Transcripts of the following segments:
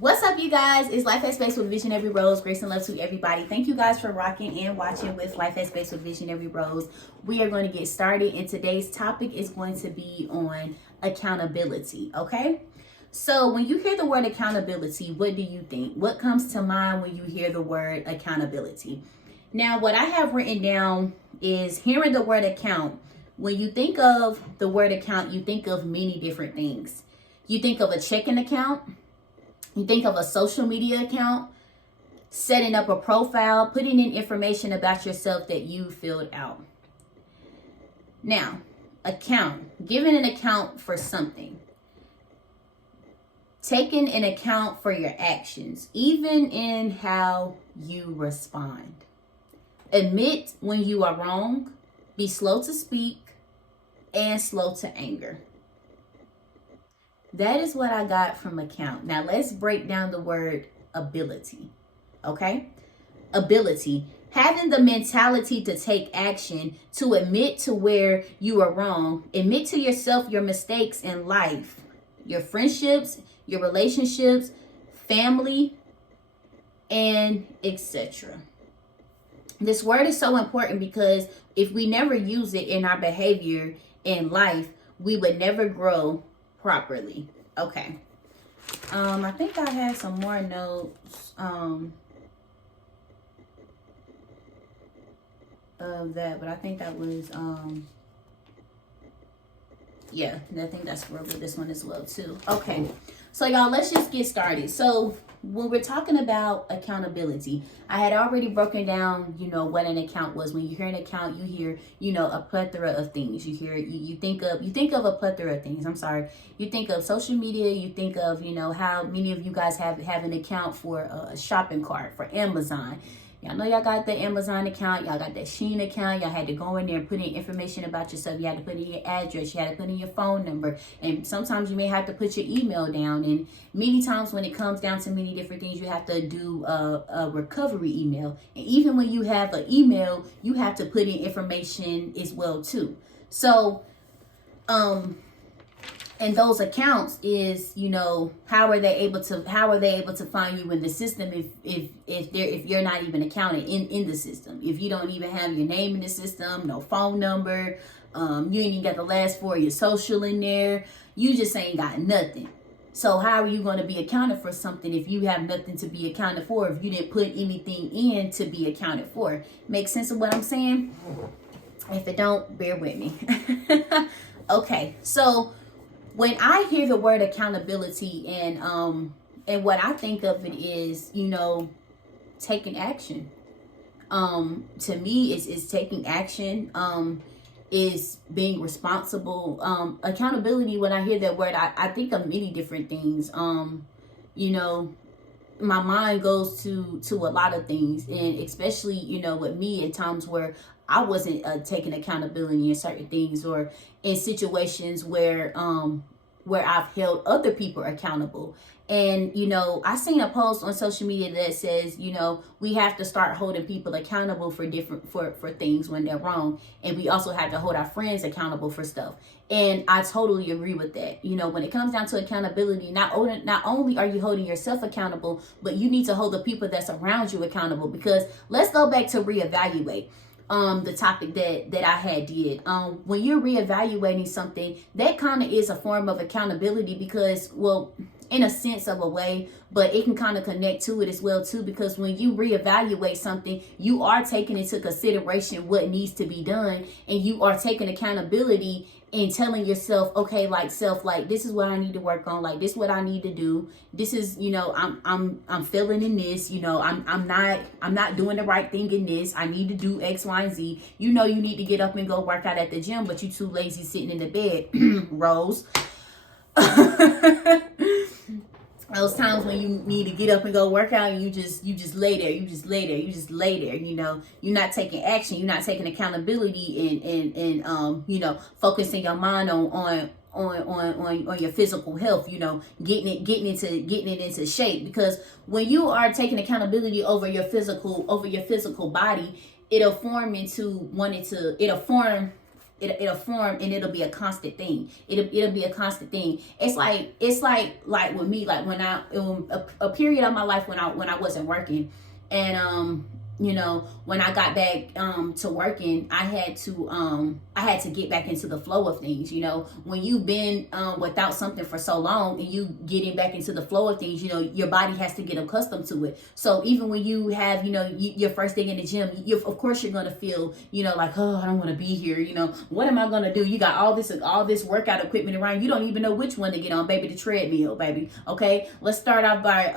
What's up, you guys? It's Life at Space with Visionary Rose. Grace and love to everybody. Thank you guys for rocking and watching with Life at Space with Visionary Rose. We are going to get started, and today's topic is going to be on accountability, okay? So when you hear the word accountability, what do you think? What comes to mind when you hear the word accountability? Now, what I have written down is hearing the word account. When you think of the word account, you think of many different things. You think of a checking account. You think of a social media account, setting up a profile, putting in information about yourself that you filled out. Now, account, giving an account for something. Taking an account for your actions, even in how you respond. Admit when you are wrong, be slow to speak, and slow to anger. That is what I got from account. Now let's break down the word ability. Okay? Ability. Having the mentality to take action, to admit to where you are wrong, admit to yourself your mistakes in life, your friendships, your relationships, family, and etc. This word is so important because if we never use it in our behavior in life, we would never grow properly. Okay. I think I had some more notes of that, but I think that was yeah, I think that's for this one as well too. Okay. So y'all, let's just get started. So when we're talking about accountability, I had already broken down, what an account was. When you hear an account, you hear, a plethora of things. You hear, you think of a plethora of things. I'm sorry. You think of social media. You think of, how many of you guys have an account for a shopping cart for Amazon. Y'all know y'all got the Amazon account. Y'all got that Shein account. Y'all had to go in there and put in information about yourself. You had to put in your address. You had to put in your phone number. And sometimes you may have to put your email down. And many times when it comes down to many different things, you have to do a recovery email. And even when you have an email, you have to put in information as well too. So, and those accounts is, how are they able to find you in the system if you're not even accounted in the system? If you don't even have your name in the system, no phone number, you ain't even got the last four of your social in there, you just ain't got nothing. So how are you going to be accounted for something if you have nothing to be accounted for, if you didn't put anything in to be accounted for? Make sense of what I'm saying? If it don't, bear with me. Okay, so when I hear the word accountability and what I think of it is, taking action. To me, it's taking action. Is being responsible. Accountability. When I hear that word, I think of many different things. My mind goes to a lot of things, and especially with me at times where I wasn't taking accountability in certain things, or in situations where I've held other people accountable. And I seen a post on social media that says we have to start holding people accountable for things when they're wrong, and we also have to hold our friends accountable for stuff. And I totally agree with that. When it comes down to accountability, not only are you holding yourself accountable, but you need to hold the people that's around you accountable. Because let's go back to reevaluate. The topic that I had did. When you're reevaluating something, that kind of is a form of accountability, because, well, in a sense of a way, but it can kind of connect to it as well too, because when you reevaluate something, you are taking into consideration what needs to be done, and you are taking accountability and telling yourself, okay, like this is what I need to work on, like this is what I need to do. This is, I'm failing in this, I'm not doing the right thing in this. I need to do X, Y, and Z. You need to get up and go work out at the gym, but you too lazy sitting in the bed, Rose. Those times when you need to get up and go work out, and you just lay there, you're not taking action, you're not taking accountability, and focusing your mind on your physical health, getting it into shape. Because when you are taking accountability over your physical body, it'll form it'll form, and it'll be a constant thing. It'll be a constant thing. It's like with me, like when a period of my life when I wasn't working, and when I got back to working, I had to get back into the flow of things. When you've been without something for so long, and you getting back into the flow of things, your body has to get accustomed to it. So even when you have your first day in the gym, of course you're gonna feel like, oh, I don't want to be here. What am I gonna do? You got all this workout equipment around. You don't even know which one to get on, baby. The treadmill, baby. Okay, let's start off by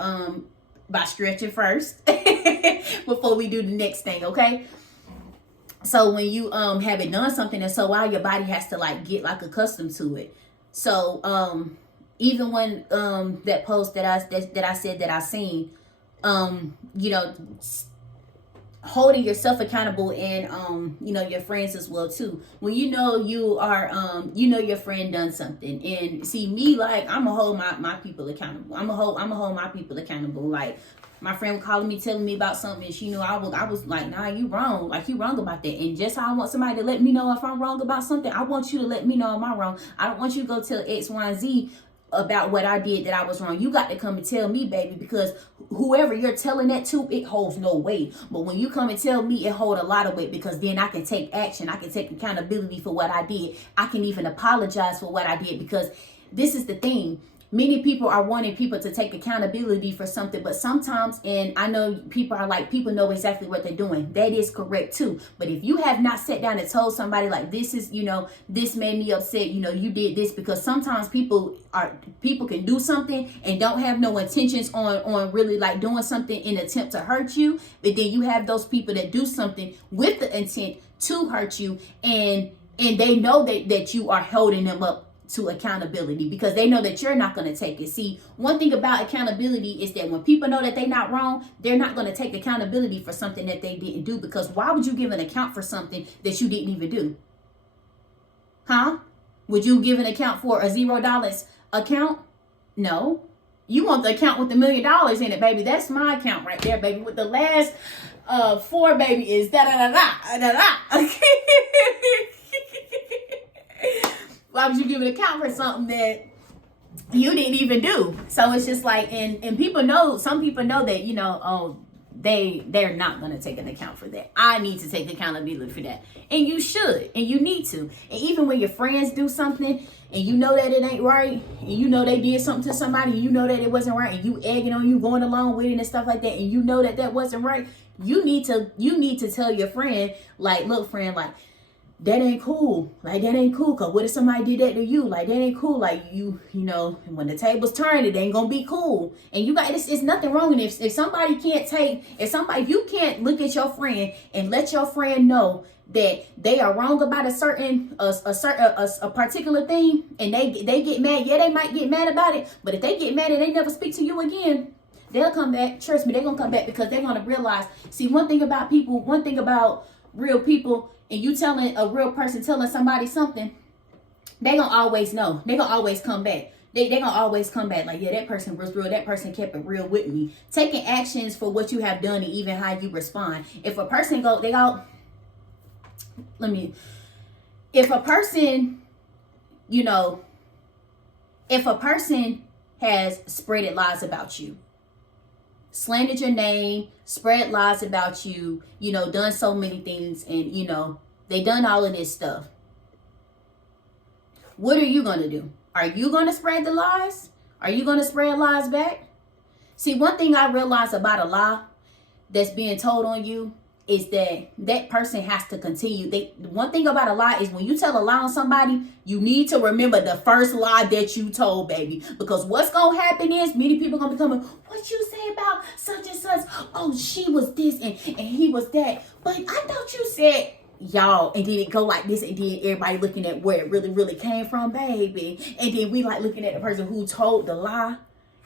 stretching first before we do the next thing, okay? So when you haven't done something in so while, your body has to get accustomed to it. So even when that post that I said that I seen, holding yourself accountable, and your friends as well too. When you are your friend done something, and see me, like, I'm gonna hold my people accountable. I'm gonna hold my people accountable. Like, my friend calling me, telling me about something, and she knew I was like, nah, you wrong. Like, you wrong about that. And just how I want somebody to let me know if I'm wrong about something, I want you to let me know if I'm wrong. I don't want you to go tell X, Y, and Z about what I did that I was wrong. You got to come and tell me, baby, because whoever you're telling that to, it holds no weight. But when you come and tell me, it holds a lot of weight, because then I can take action. I can take accountability for what I did. I can even apologize for what I did, because this is the thing. Many people are wanting people to take accountability for something, but sometimes, and I know people know exactly what they're doing. That is correct too. But if you have not sat down and told somebody, like, this is, this made me upset, you did this, because sometimes people can do something and don't have no intentions on really doing something in an attempt to hurt you. But then you have those people that do something with the intent to hurt you, and they know that you are holding them up to accountability, because they know that you're not going to take it. See, one thing about accountability is that when people know that they're not wrong, they're not going to take accountability for something that they didn't do, because why would you give an account for something that you didn't even do? Huh? Would you give an account for a $0 account? No. You want the account with $1 million in it, baby. That's my account right there, baby. With the last 4, baby, is da-da-da-da. Okay. Why would you give an account for something that you didn't even do? So it's just like, and people know, some people know that, they're not going to take an account for that. I need to take accountability for that. And you should, and you need to. And even when your friends do something and you know that it ain't right, and you know they did something to somebody, and you know that it wasn't right, and you egging on you, going along with it and stuff like that, and you know that wasn't right, you need to tell your friend, like, look, friend, like, that ain't cool. Like, that ain't cool. Cause what if somebody did that to you? Like, that ain't cool. Like, when the tables turn, it ain't gonna be cool. And you got, it's nothing wrong. And if you can't look at your friend and let your friend know that they are wrong about a particular thing, and they get mad. Yeah, they might get mad about it. But if they get mad and they never speak to you again, they'll come back. Trust me, they're gonna come back, because they're gonna realize. See, one thing about real people, and you telling a real person, telling somebody something, they gonna always know. They gonna always come back. They gonna always come back like, yeah, that person was real. That person kept it real with me. Taking actions for what you have done, and even how you respond. If a person has spreaded lies about you, slandered your name, spread lies about you, done so many things, and they done all of this stuff. What are you going to do? Are you going to spread the lies? Are you going to spread lies back? See, one thing I realized about a lie that's being told on you is that person has to continue. One thing about a lie is when you tell a lie on somebody, you need to remember the first lie that you told, baby. Because what's going to happen is many people going to be coming, what you say about such and such? Oh, she was this and he was that. But I thought you said, y'all, and then it go like this, and then everybody looking at where it really, really came from, baby. And then we looking at the person who told the lie.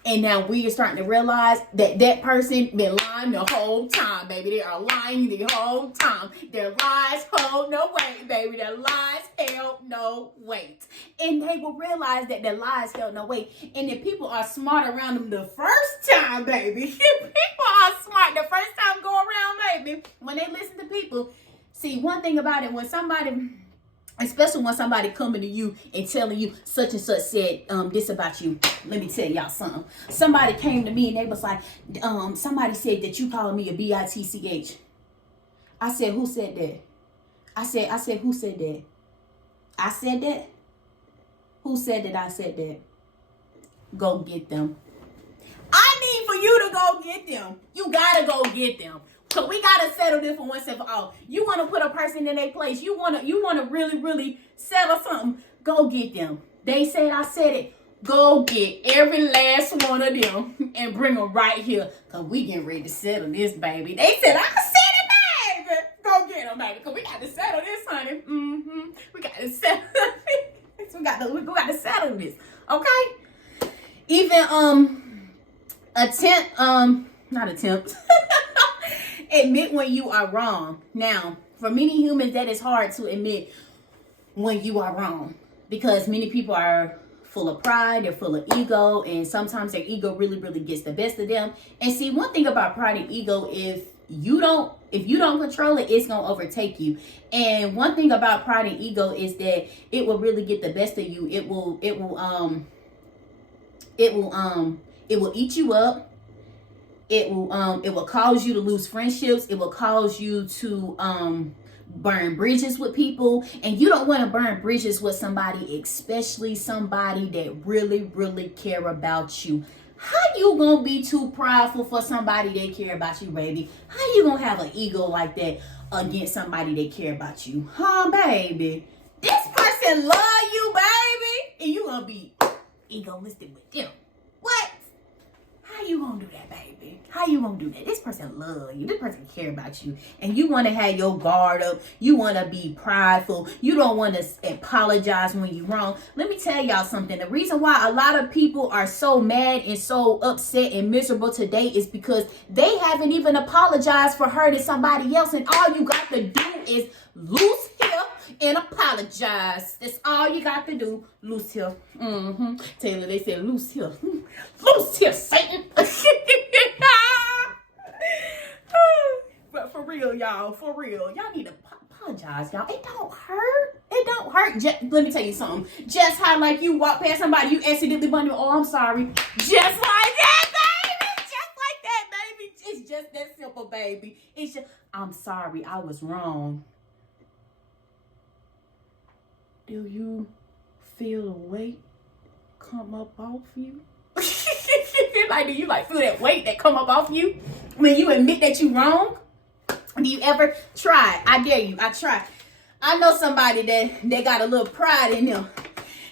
And now we are starting to realize that person been lying the whole time, baby. They are lying the whole time. Their lies hold no weight, baby. Their lies held no weight. And they will realize that their lies held no weight. And if people are smart around them the first time, baby. If people are smart the first time go around, baby. When they listen to people. See, one thing about it, when somebody Especially when somebody coming to you and telling you such and such said this about you. Let me tell y'all something. Somebody came to me and they was like, somebody said that you called me a bitch. I said, who said that? I said, who said that? I said that? Who said that I said that? Go get them. I need for you to go get them. You gotta go get them. So we gotta settle this for once and for all. You wanna put a person in their place. You wanna really, really settle something. Go get them. They said I said it. Go get every last one of them and bring them right here. Cause we getting ready to settle this, baby. They said I said it, baby. Go get them, baby. Cause we got to settle this, honey. We got to settle this. we got to settle this. Okay? Even admit when you are wrong. Now, for many humans, that is hard to admit when you are wrong, because many people are full of pride, they're full of ego, and sometimes their ego really, really gets the best of them. And see, one thing about pride and ego, if you don't control it, it's gonna overtake you. And one thing about pride and ego is that it will really get the best of you. It will eat you up. It will cause you to lose friendships. It will cause you to burn bridges with people, and you don't want to burn bridges with somebody, especially somebody that really, really care about you. How you gonna be too prideful for somebody that care about you, baby? How you gonna have an ego like that against somebody that care about you? Huh, baby? This person love you, baby, and you gonna be egoistic with them. What? How you gonna do that, baby? How you gonna do that? This person love you. This person care about you. And you want to have your guard up. You want to be prideful. You don't want to apologize when you're wrong. Let me tell y'all something. The reason why a lot of people are so mad and so upset and miserable today is because they haven't even apologized for hurting somebody else. And all you got to do is loose hip and apologize. That's all you got to do. Loose here. Taylor, they said loose here. Loose here, Satan. But for real, y'all. For real. Y'all need to apologize, y'all. It don't hurt. It don't hurt. Let me tell you something. Just how, like, you walk past somebody, you accidentally bump, oh, I'm sorry. Just like that, baby. Just like that, baby. It's just that simple, baby. It's just, I'm sorry. I was wrong. Do you feel the weight come up off you? Like, do you feel that weight that come up off you when you admit that you wrong? Do you ever try? I dare you. I try. I know somebody that got a little pride in them.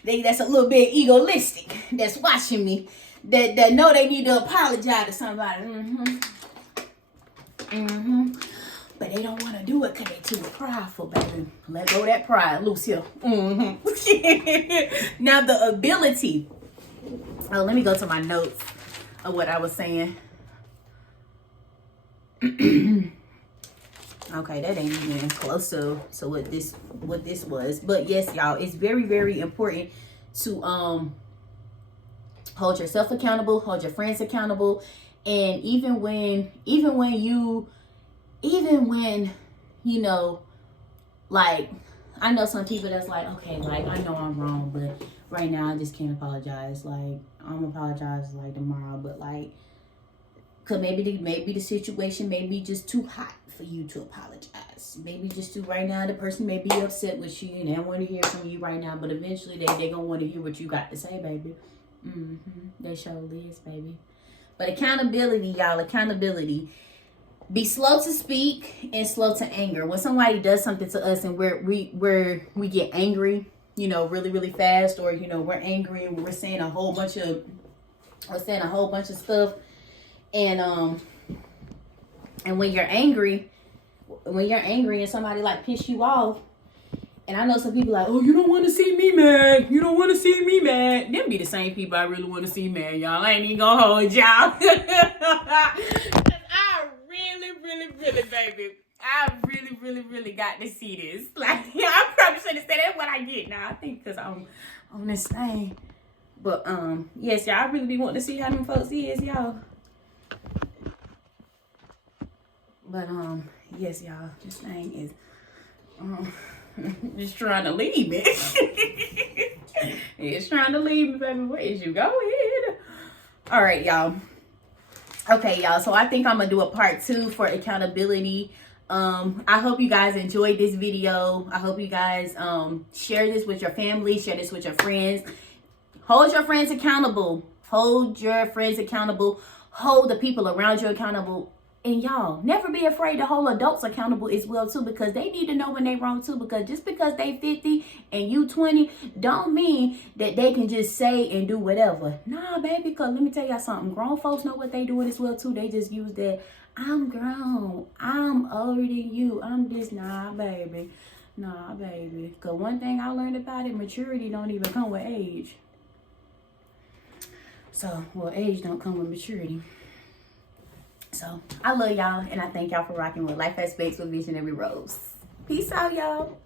That's a little bit egoistic. That's watching me. That know they need to apologize to somebody. But they don't want to do it because they too prideful, baby. Let go of that pride. Loose here. Now the ability. Oh, let me go to my notes of what I was saying. Okay, that ain't even close to what this was. But yes, y'all, it's very, very important to hold yourself accountable, hold your friends accountable, and even when you know, like, I know some people that's like, okay, like, I know I'm wrong, but right now I just can't apologize. Like, I'm gonna apologize like tomorrow, but like, cause maybe the situation may be just too hot for you to apologize. Maybe just too, right now the person may be upset with you and they don't want to hear from you right now, but eventually they gonna want to hear what you got to say, baby. They surely is, baby. But accountability, y'all, accountability. Be slow to speak and slow to anger. When somebody does something to us and we get angry, you know, really, really fast, or, you know, we're angry and we're saying a whole bunch of stuff. And when you're angry and somebody like piss you off, and I know some people like, oh, you don't want to see me mad. You don't want to see me mad. Them be the same people I really want to see mad, y'all. I ain't even gonna hold y'all. Really, baby, I really got to see this. Like, I probably should have said that's what I get now. I think because I'm on this thing. But yes, y'all, I really be wanting to see how them folks is, y'all. But yes, y'all, this thing is Just trying to leave me. It's trying to leave me, baby. Where is you going? All right, y'all. Okay, y'all. So I think I'm gonna do a part 2 for accountability. I hope you guys enjoyed this video. I hope you guys share this with your family, share this with your friends. Hold your friends accountable. Hold your friends accountable. Hold the people around you accountable. And y'all, never be afraid to hold adults accountable as well too, because they need to know when they wrong too. Because just because they 50 and you 20 don't mean that they can just say and do whatever. Nah, baby, because let me tell y'all something. Grown folks know what they doing as well too. They just use that, I'm grown, I'm older than you, I'm just, nah, baby. Nah, baby. Because one thing I learned about it, maturity don't even come with age. So, well, age don't come with maturity. So, I love y'all, and I thank y'all for rocking with Life Aspects with Visionary Rose. Peace out, y'all.